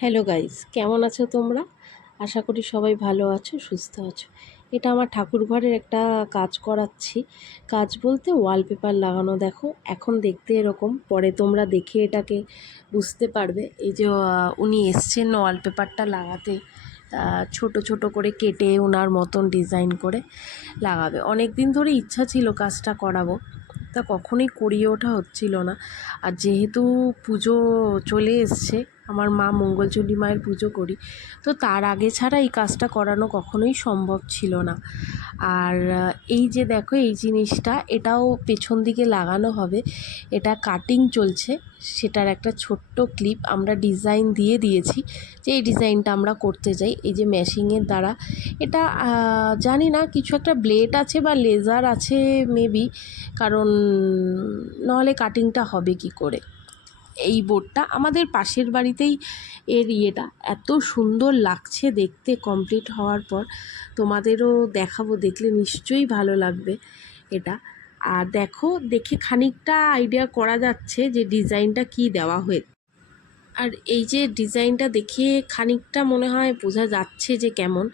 Hello guys, কেমন আছো তোমরা? আশা করি সবাই ভালো আছো, সুস্থ আছো। এটা আমার ঠাকুর ঘরের একটা কাজ করাচ্ছি। কাজ বলতে ওয়ালপেপার লাগানো। দেখো এখন দেখতে এরকম, পরে তোমরা দেখে এটাকে বুঝতে পারবে। এই যে উনি এসছেন ওয়ালপেপারটা লাগাতে, ছোট ছোট করে কেটে ওনার মতন ডিজাইন করে লাগাবে। অনেক দিন ধরে ইচ্ছা ছিল কাজটা করাবো, তা কখনোই করিয়ে ওঠা হচ্ছিল না। আর যেহেতু পুজো চলে এসছে, আমার মা মঙ্গলচণ্ডী মায়ের পুজো করি, তো তার আগে ছাড়া এই কাজটা করানো কখনোই সম্ভব ছিল না। আর এই যে দেখো এই জিনিসটা, এটাও পেছন দিকে লাগানো হবে। এটা কাটিং চলছে, সেটার একটা ছোট্ট ক্লিপ আমরা ডিজাইন দিয়ে দিয়েছি যে এই ডিজাইনটা আমরা করতে চাই। এই যে মেশিনের দ্বারা এটা জানি না, কিছু একটা ব্লেড আছে বা লেজার আছে মেবি, কারণ নাহলে কাটিংটা হবে কি করে। এই বোর্ডটা আমাদের পাশের বাড়িতেই এর ইয়েটা এত সুন্দর লাগছে দেখতে। কমপ্লিট হওয়ার পর তোমাদেরও দেখাবো, দেখলে নিশ্চয়ই ভালো লাগবে এটা। আর দেখো, দেখে খানিকটা আইডিয়া করা যাচ্ছে যে ডিজাইনটা কি দেওয়া হয়েছে। আর এই যে ডিজাইনটা দেখে খানিকটা মনে হয় বোঝা যাচ্ছে যে কেমন।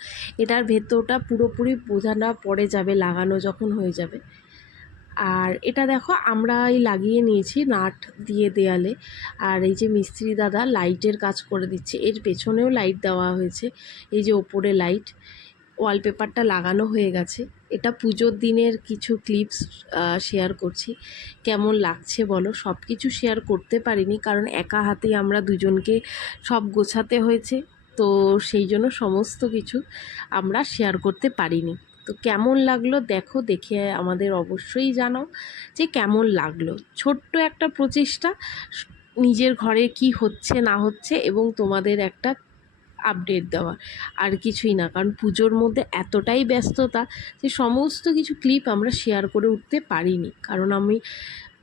এটার ভেতরটা পুরোপুরি বোঝা না পড়ে যাবে লাগানো যখন হয়ে যাবে। আর এটা দেখো আমরাই লাগিয়ে নিয়েছি নাট দিয়ে দেয়ালে। আর এই যে মিস্ত্রি দাদা লাইটের কাজ করে দিচ্ছে, এর পেছনেও লাইট দেওয়া হয়েছে। এই যে ওপরে লাইট, ওয়ালপেপারটা লাগানো হয়ে গেছে। এটা পুজোর দিনের কিছু ক্লিপস শেয়ার করছি। কেমন লাগছে বলো? সব কিছু শেয়ার করতে পারিনি, কারণ একা হাতেই আমরা দুজনকে সব গোছাতে হয়েছে, তো সেই জন্য সমস্ত কিছু আমরা শেয়ার করতে পারিনি। তো কেমন লাগলো দেখো, দেখে আমাদের অবশ্যই জানাও যে কেমন লাগলো। ছোট্ট একটা প্রচেষ্টা, নিজের ঘরে কি হচ্ছে না হচ্ছে এবং তোমাদের একটা আপডেট দেওয়া, আর কিছুই না। কারণ পুজোর মধ্যে এতটাই ব্যস্ততা যে সমস্ত কিছু ক্লিপ আমরা শেয়ার করে উঠতে পারিনি, কারণ আমি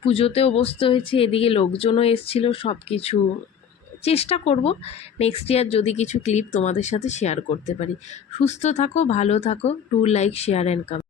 পুজোতেও বসতে হয়েছে, এদিকে লোকজনও এসেছিল। সব কিছু চেষ্টা করব নেক্সট ইয়ার যদি কিছু ক্লিপ তোমাদের সাথে শেয়ার করতে পারি। সুস্থ থাকো, ভালো থাকো, do like, share and comment.